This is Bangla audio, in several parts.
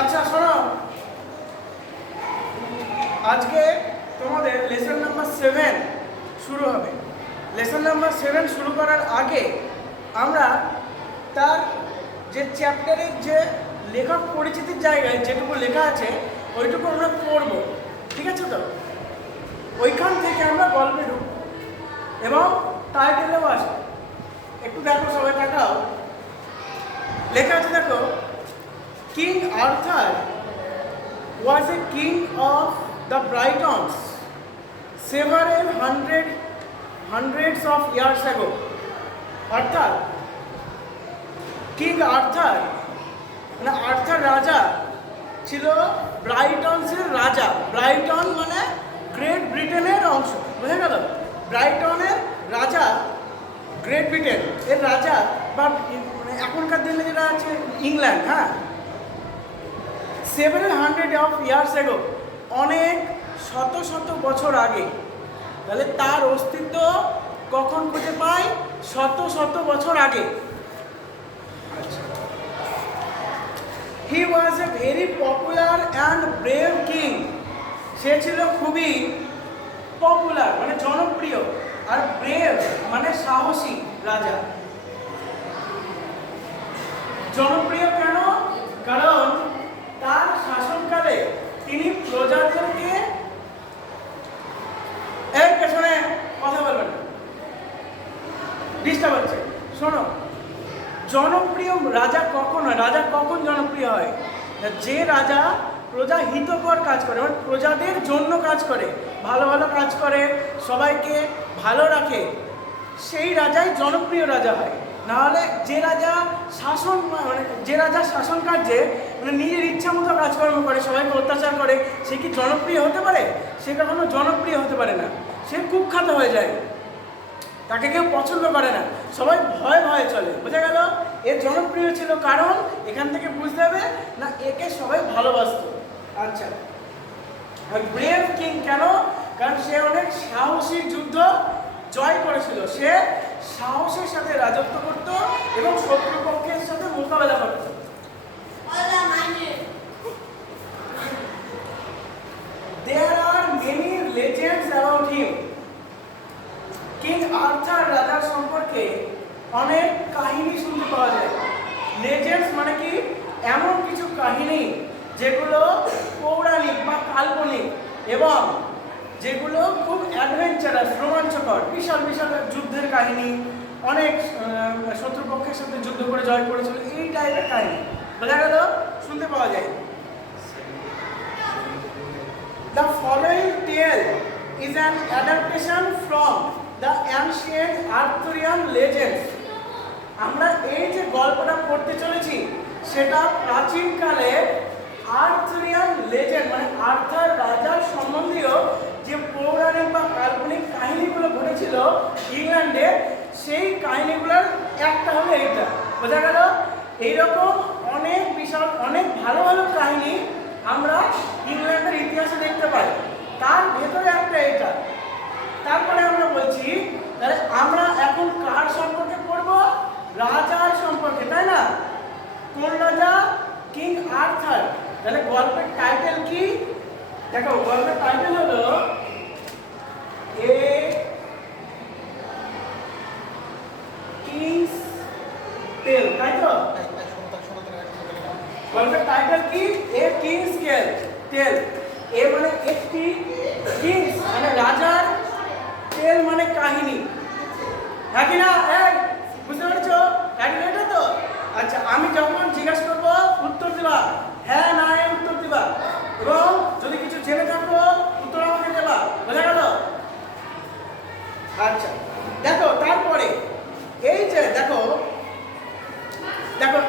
আচ্ছা শোনো, আজকে তোমাদের লেসন নাম্বার 7 শুরু হবে। লেসন নাম্বার 7 শুরু করার আগে আমরা তার যে চ্যাপ্টারের যে লেখক পরিচিতির জায়গায় যেটুকু লেখা আছে ওইটুকু আমরা পড়ব, ঠিক আছে? তো ওইখান থেকে আমরা গল্পে ঢুকব এবং টাইটেলেও আসবে। একটু দেখো, সবাই তাকাও, লেখা আছে দেখো, king Arthur was a king of the Britons several hundreds of years ago. অর্থাৎ কিং আর্থার মানে আর্থার রাজা ছিল ব্রাইটনসের রাজা। ব্রাইটন মানে গ্রেট ব্রিটেনের অংশ, বুঝে গেল? ব্রাইটনের রাজা, গ্রেট ব্রিটেন এর রাজা, বা মানে এখনকার দিনে যেটা আছে ইংল্যান্ড, হ্যাঁ, several hundred of years ago, অনেক শত শত বছর আগে। তাহলে তার অস্তিত্ব কখন খুঁজে পাই? শত শত বছর আগে। He was a very popular and brave king. সে ছিল খুবই পপুলার মানে জনপ্রিয়, আর ব্রেভ মানে সাহসী রাজা। জনপ্রিয় কেন? কারণ তার শাসনকালে তিনি প্রজাদেরকে, এর পেছনে কথা বলবেন, ডিস্টার্ব হচ্ছে, শোনো। জনপ্রিয় রাজা কখন হয়? রাজা কখন জনপ্রিয় হয়? যে রাজা প্রজা হিতকর কাজ করে, মানে প্রজাদের জন্য কাজ করে, ভালো ভালো কাজ করে, সবাইকে ভালো রাখে, সেই রাজাই জনপ্রিয় রাজা হয়। নাহলে যে রাজা শাসন মানে যে রাজা শাসন কার্যে মানে নিজের ইচ্ছা মতো কাজকর্ম করে, সবাইকে অত্যাচার করে, সে কি জনপ্রিয় হতে পারে? সে কখনো জনপ্রিয় হতে পারে না, সে কুখ্যাত হয়ে যায়, তাকে কেউ পছন্দ করে না, সবাই ভয়ে ভয়ে চলে। বোঝা গেল? এর জনপ্রিয় ছিল কারণ এখান থেকে বুঝতে হবে না একে সবাই ভালোবাসত। আচ্ছা, ব্রেভ কিং কেন? কারণ সে অনেক সাহসী যুদ্ধ জয় করেছিল, সে সাহসের সাথে রাজত্ব করত এবং শত্রুপক্ষের সাথে মোকাবেলা করত। There are many legends about him. King Arthur রাজার সম্পর্কে অনেক কাহিনী শুনতে পাওয়া যায়। লেজেন্ডস মানে কি? এমন কিছু কাহিনী যেগুলো পৌরাণিক বা কাল্পনিক এবং যেগুলো খুব অ্যাডভেঞ্চারাস, রোমাঞ্চকর, বিশাল বিশাল যুদ্ধের কাহিনী, অনেক শত্রুপক্ষের সাথে যুদ্ধ করে জয় করেছিল, এই টাইপের কাহিনী বোঝা গেল, শুনতে পাওয়া যায়। The following tale is an adaptation from the ancient Arthurian legends. আমরা এই যে গল্পটা পড়তে চলেছি সেটা প্রাচীনকালে আর্থুরিয়ান লেজেন্ড মানে আর্থার রাজার সম্বন্ধীয় যে পৌরাণিক বা কাল্পনিক কাহিনীগুলো ঘটেছিল ইংল্যান্ডে, সেই কাহিনীগুলোর একটা হলো এইটা। বোঝা গেল? এইরকম অনেক বিশাল অনেক ভালো ভালো কাহিনী আমরা ইংল্যান্ডের ইতিহাসে দেখতে পাই, তার ভেতরে একটা এটা। তারপরে আমরা বলছি তাহলে আমরা এখন কার সম্পর্কে পড়ব? রাজার সম্পর্কে, তাই না? কোন রাজা? King Arthur. তাহলে গল্পের টাইটেল কি? দেখো, গল্পের টাইটেল হলো এ কিংস টেল, তাই তো? গল্পের টাইটেল কি? এ কিংস টেল। এ মানে একটি, কিংস মানে রাজার, টেল মানে কাহিনী, হ্যাঁ কি না? বুঝতে পারছো টাইটেল এটা তো? আচ্ছা, আমি যখন জিজ্ঞাসা করবো উত্তর দিবা, হ্যাঁ না উত্তর দিবা, এবং যদি কিছু জেনে থাকো উত্তর আমাকে দেবা। বোঝা গেল? আচ্ছা, দেখো তারপরে এই যে দেখো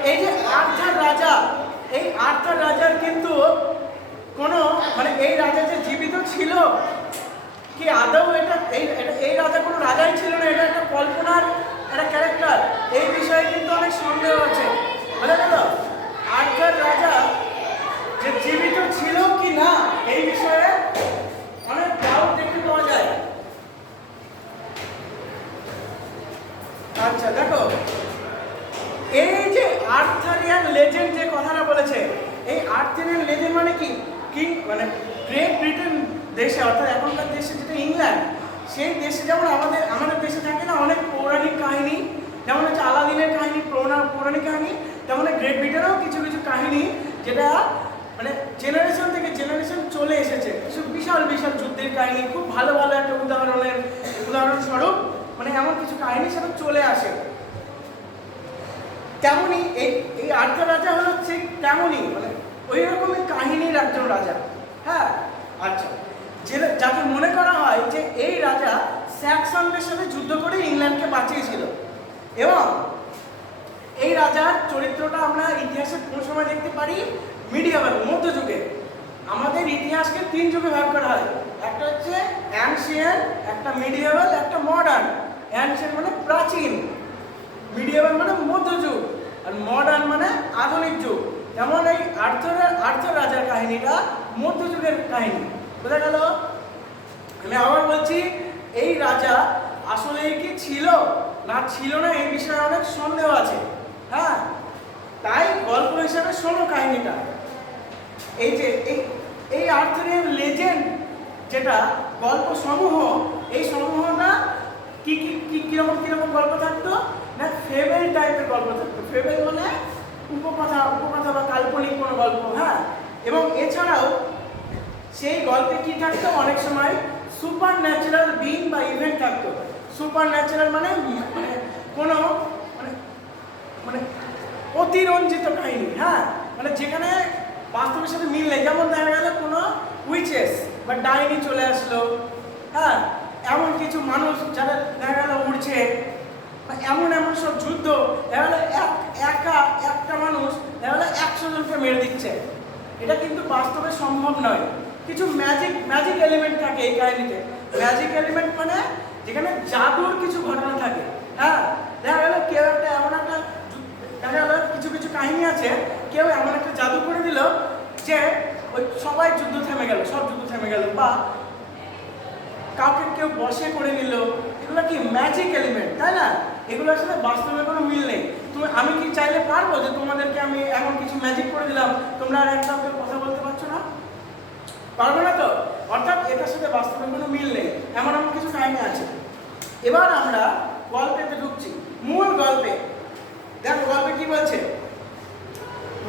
এই যে আর্থার রাজা, এই আর্থার রাজার কিন্তু কোনো মানে এই রাজা যে জীবিত ছিল কি আদৌ এই রাজা কোনো রাজাই ছিল না, এটা একটা কল্পনার একটা ক্যারেক্টার, এই বিষয়ে কিন্তু অনেক সন্দেহ আছে। বোঝা গেল? আর্থার রাজা যে জীবিত ছিল কি না এই বিষয়ে অনেক ডাউট দেখতে পাওয়া যায়। আচ্ছা দেখো, এই যে আর্থারিয়ান লেজেন্ড যে কথাটা মানে গ্রেট ব্রিটেন দেশে, অর্থাৎ এখনকার দেশে যেটা ইংল্যান্ড, সেই দেশে যেমন আমাদের দেশে থাকে না অনেক পৌরাণিক কাহিনী, যেমন হচ্ছে আলাদিনের কাহিনী, পৌরাণিক কাহিনী, তেমন গ্রেট ব্রিটেনেও কিছু কিছু কাহিনী যেটা মানে জেনারেশন থেকে জেনারেশন চলে এসেছে, কিছু বিশাল বিশাল যুদ্ধের কাহিনী, খুব ভালো ভালো একটা উদাহরণস্বরূপ মানে এমন কিছু কাহিনী সেটা চলে আসে। তেমনই এই আর্থার রাজা হলো ঠিক তেমনই মানে ওই রকমই কাহিনীর একজন রাজা। হ্যাঁ, আচ্ছা, যাকে মনে করা হয় যে এই রাজা স্যাক্সনদের সাথে যুদ্ধ করে ইংল্যান্ডকে বাঁচিয়েছিল। এবং এই রাজার চরিত্রটা আমরা ইতিহাসে কোন সময় দেখতে পারি? মিডিয়াভাল, মধ্যযুগে। আমাদের ইতিহাসকে 3 যুগে ভাগ করা হয়, একটা হচ্ছে অ্যানশিয়েন্ট, একটা মিডিয়াভাল, একটা মডার্ন। অ্যানশিয়েন্ট মানে প্রাচীন, মিডিয়াভাল মানে মধ্যযুগ, আর মডার্ন মানে আধুনিক যুগ। যেমন এই আর্থার রাজার কাহিনীটা মধ্যযুগের কাহিনী, বোঝা গেল? আমি আবার বলছি, এই রাজা আসলে কি ছিল না ছিল না এই বিষয়ে অনেক সন্দেহ আছে। হ্যাঁ, তাই গল্প হিসাবে শোনো কাহিনীটা। এই যে এই আর্থারের লেজেন্ড যেটা গল্প সমূহ, এই সমূহটা কিরকম গল্প থাকতো না, ফেবেল টাইপের গল্প থাকতো। ফেবেল মানে উপকথা বা কাল্পনিক কোনো গল্প। হ্যাঁ, এবং এছাড়াও সেই গল্পে কি থাকতো, অনেক সময় সুপার ন্যাচারাল বিং বা ইভেন্ট থাকতো। সুপার ন্যাচারাল মানে কোনো মানে অতিরঞ্জিত কাহিনী। হ্যাঁ, মানে যেখানে বাস্তবের সাথে মিল নেই। যেমন দেখা গেল কোনো উইচেস বা ডাইনি চলে আসলো। হ্যাঁ, এমন কিছু মানুষ যারা দেখা গেল উড়ছে, এমন সব যুদ্ধ, দেখা গেল একটা মানুষ দেখা গেল 100 জনকে মেরে দিচ্ছে। এটা কিন্তু বাস্তবে সম্ভব নয়। কিছু ম্যাজিক এলিমেন্ট থাকে এই কাহিনীতে। ম্যাজিক এলিমেন্ট মানে যেখানে জাদুর কিছু ঘটনা থাকে। হ্যাঁ, দেখা গেল কেউ দেখা গেল কিছু কাহিনী আছে, কেউ এমন একটা জাদু করে দিল যে ওই সবাই যুদ্ধ থেমে গেল, সব যুদ্ধ থেমে গেল, বা কাউকে কেউ বশে করে নিল। এগুলো কি ম্যাজিক এলিমেন্ট, তাই না? এগুলোর সাথে বাস্তবে কোনো মিল নেই। আমি কি চাইলে পারবো যে তোমাদেরকে আমি এমন কিছু ম্যাজিক করে দিলাম, তোমরা আর একটা কথা বলতে পারছো না? পারবে না তো। অর্থাৎ এটার সাথে বাস্তবে কোনো মিল নেই, এমন কিছু কাহিনী আছে। এবার আমরা গল্পেতে ঢুকছি, মূল গল্পে। দেখো গল্পে কি বলছে,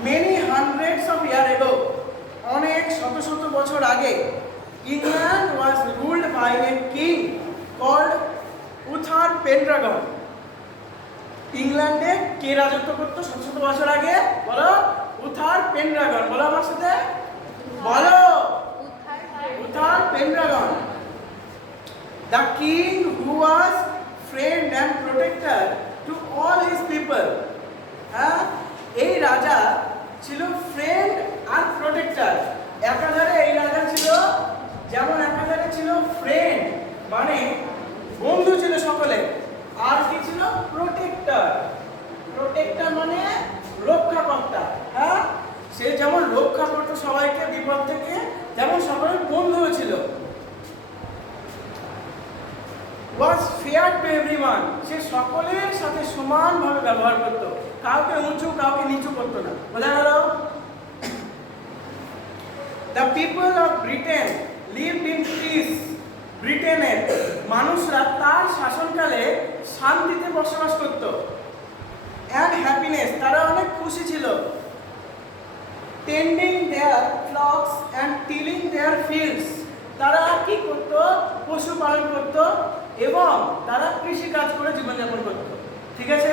মেনি হান্ড্রেডস অফ ইয়ার এগো, অনেক শত বছর আগে, England was ruled by a king called Uther Pendragon. ইংল্যান্ডে কে রাজত্ব করতো শত বছর আগে? বলো, উথার পেনড্রাগন। বলো আমার সাথে, বলো, উথার পেনড্রাগন। The king who was friend and protector to all his people. হ্যাঁ, এই রাজা ছিল ফ্রেন্ড আর প্রোটেক্টর। একাধারে এই রাজা ছিল, যেমন একাধারে ছিল ফ্রেন্ড মানে বন্ধু ছিল সকলে, আর কি ছিল? প্রোটেক্টর মানে রক্ষাকর্তা। হ্যাঁ, সে যেমন রক্ষা করতো সবাইকে বিপদ থেকে, যেমন সকলের বন্ধুও ছিল। was fair to everyone, সে সকলের সাথে সমানভাবে ব্যবহার করতো, কাউকে উঁচু কাউকে নিচু করতো না। বোঝা গেল? The people of Britain lived in peace. ব্রিটেনের মানুষরা তার শাসনকালে শান্তিতে বসবাস করত। and happiness, তারা অনেক খুশি ছিল। tending their flocks and tilling their fields, তারা কি করত? পশুপালন করত এবং তারা কৃষি কাজ করে জীবনযাপন করত। ঠিক আছে?